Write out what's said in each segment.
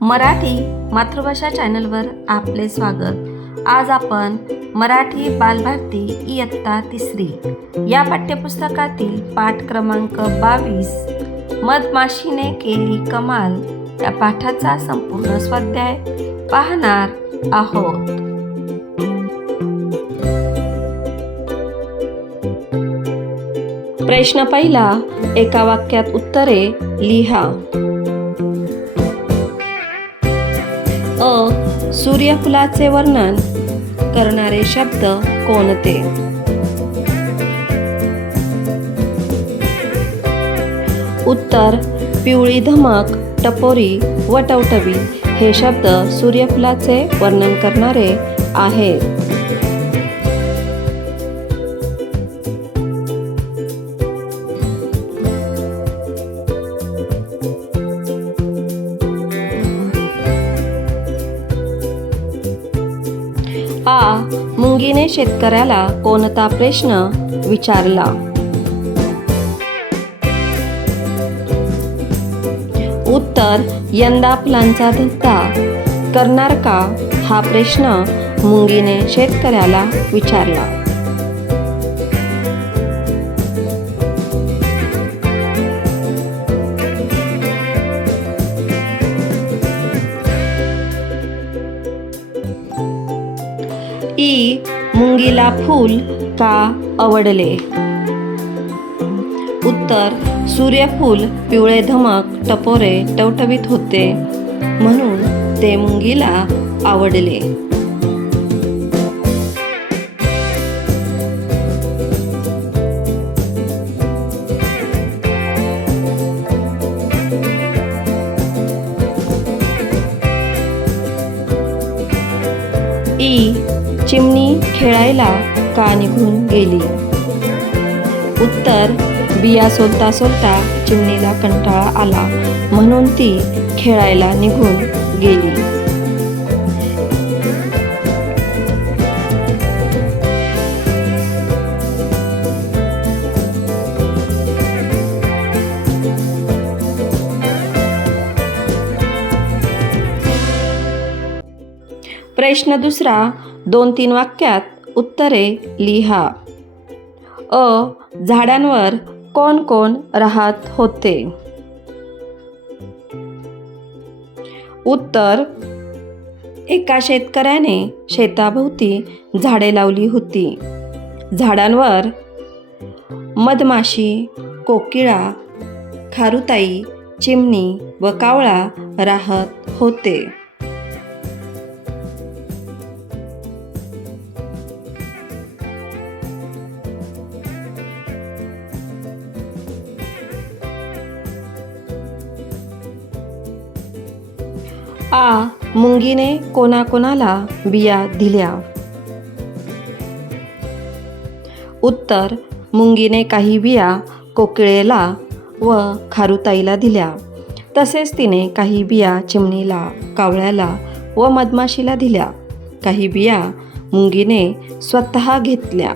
मराठी मातृभाषा चॅनलवर आपले स्वागत। आज आपण मराठी बालभारती इयत्ता 3 या पाठ्यपुस्तकातील पाठ क्रमांक 22 मधमाशीने केली कमाल या पाठाचा संपूर्ण स्वाध्याय पाहणार आहोत। प्रश्न पहिला, एका वाक्यात उत्तरे लिहा। सूर्यफुलाचे वर्णन करणारे शब्द कोणते? उत्तर, पिवळी धमक, टपोरी व टवटवीत हे शब्द सूर्यफुलाचे वर्णन करणारे आहेत। मुंगीने शेतकऱ्याला कोणता प्रश्न विचारला? उत्तर, यंदा फुलांचा धंदा करणार का हा प्रश्न मुंगीने शेतकऱ्याला विचारला। मुंगीला फूल का आवडले? उत्तर, सूर्यफूल पिवळे धमक टपोरे टवटवीत होते म्हणून ते मुंगीला आवडले। चिमणी खेळायला का निघून गेली? उत्तर, बिया सोलता सोलता चिमणीला कंटाळा आला म्हणून ती खेळायला निघून गेली। प्रश्न दुसरा, 2-3 वाक्यात उत्तरे लिहा। झाडांवर कोण कोण राहत होते? उत्तर, एका शेतकऱ्याने शेताभोवती झाडे लावली होती। झाडांवर मधमाशी, कोकिळा, खारुताई, चिमणी व कावळा राहत होते। मुंगीने कोणाकोणाला बिया दिल्या? उत्तर, मुंगीने काही बिया कोकिळेला व खारुताईला दिल्या। तसेच तिने काही बिया चिमणीला, कावळ्याला व मधमाशीला दिल्या। काही बिया मुंगीने स्वतः घेतल्या।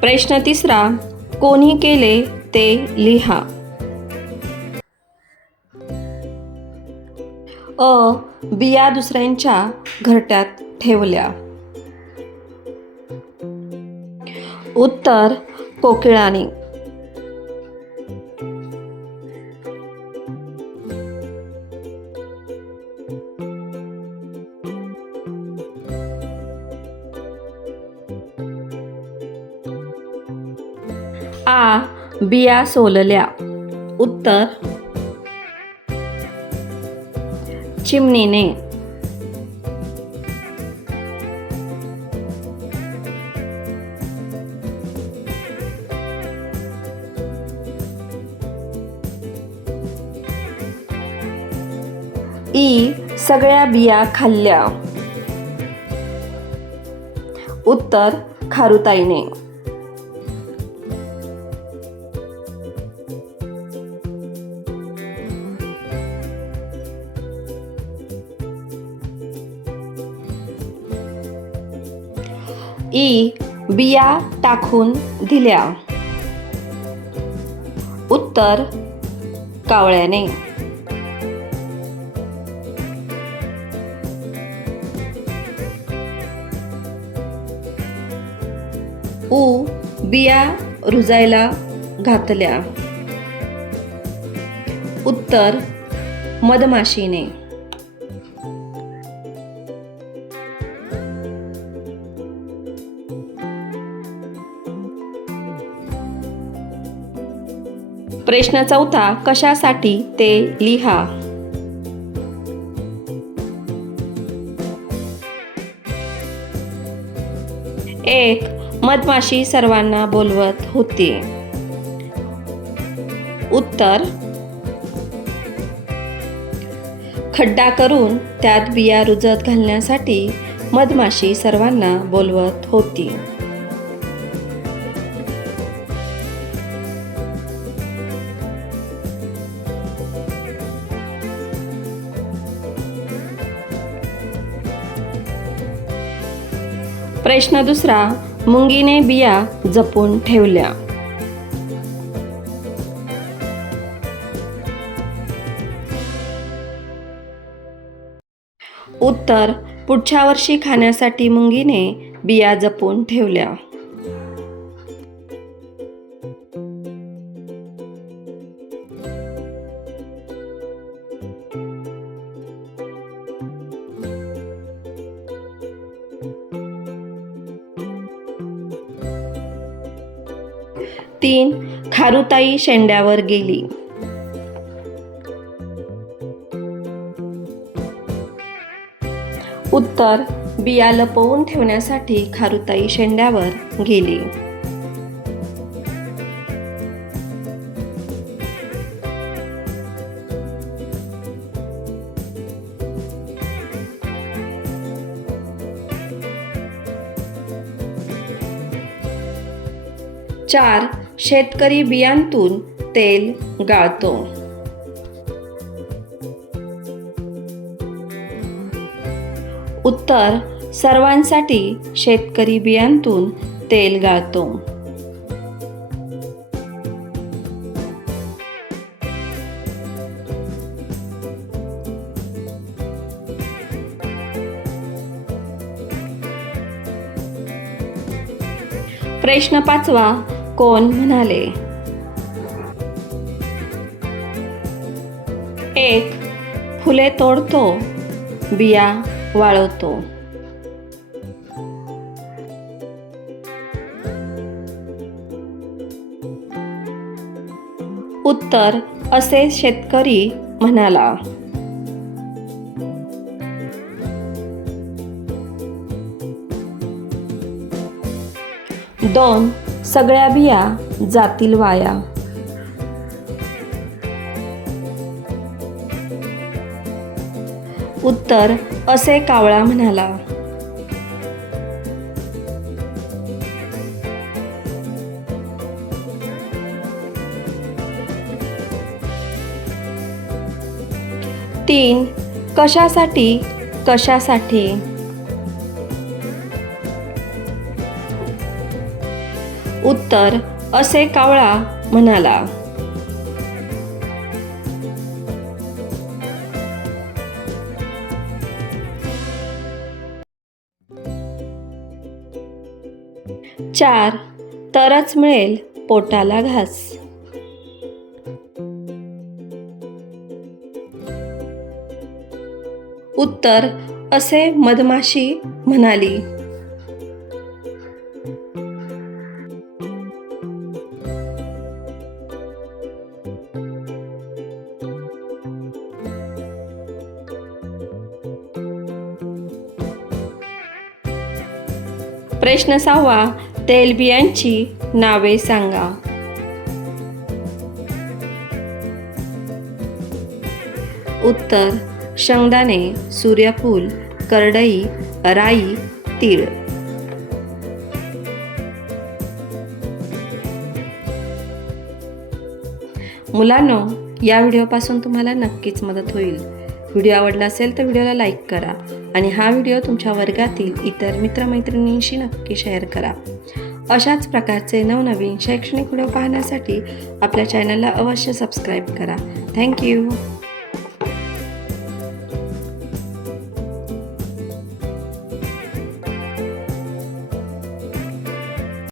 प्रश्न तिसरा, कोणी केले ते लिहा। बिया दुसऱ्यांच्या घरट्यात ठेवल्या। उत्तर, कोकिळाने। बिया सोलल्या। उत्तर, चिमणीने। सगळ्या बिया खाल्ल्या। उत्तर, खारुताईने। ई. बिया टाकून दिल्या. उत्तर कावळ्याने. उ. बिया रुजायला घातल्या. उत्तर मधमाशीने. प्रश्न 4 कशासाठी ते लिहा. 1. मधमाशी सर्वांना बोलवत होती. उत्तर खड्डा करून त्यात बिया रुजत घालण्यासाठी मधमाशी सर्वांना बोलवत होती. प्रश्न 2 मुंगीने बिया जपून ठेवल्या. उत्तर पुढच्या वर्षी खाण्यासाठी मुंगीने बिया जपून ठेवल्या. तीन. खारुताई शेंड्यावर गेली. उत्तर बिया लपवून ठेवण्यासाठी खारुताई शेंड्यावर गेली. चार. शेतकरी बियांतून तेल गाळतो. उत्तर सर्वांसाठी शेतकरी बियांतून तेल गाळतो. प्रश्न 5 कोण म्हणाले. 1. फुले तोडतो, बिया वाळवतो. उत्तर असे शेतकरी म्हणाला. 2. सगळ्या बिया जातील वाया. उत्तर असे कावळा म्हणाला. 3. कशासाठी कशासाठी. उत्तर असे कावळा म्हणाला. 4. तरच मिळेल पोटाला घास. उत्तर असे मधमाशी म्हणाली. 6 तेलबियांची नावे सांगा. उत्तर शेंगदाणे, सूर्यफूल, करडई, राई, तीळ. मुलांनो, या व्हिडिओपासून तुम्हाला नक्कीच मदत होईल. व्हिडिओ आवडला असेल तर व्हिडिओला लाईक करा आणि हा व्हिडिओ तुमच्या वर्गातील इतर मित्रमैत्रिणींशी नक्की शेअर करा. अशाच प्रकारचे नवनवीन शैक्षणिक व्हिडिओ पाहण्यासाठी आपल्या चॅनलला अवश्य सबस्क्राईब करा. थँक्यू.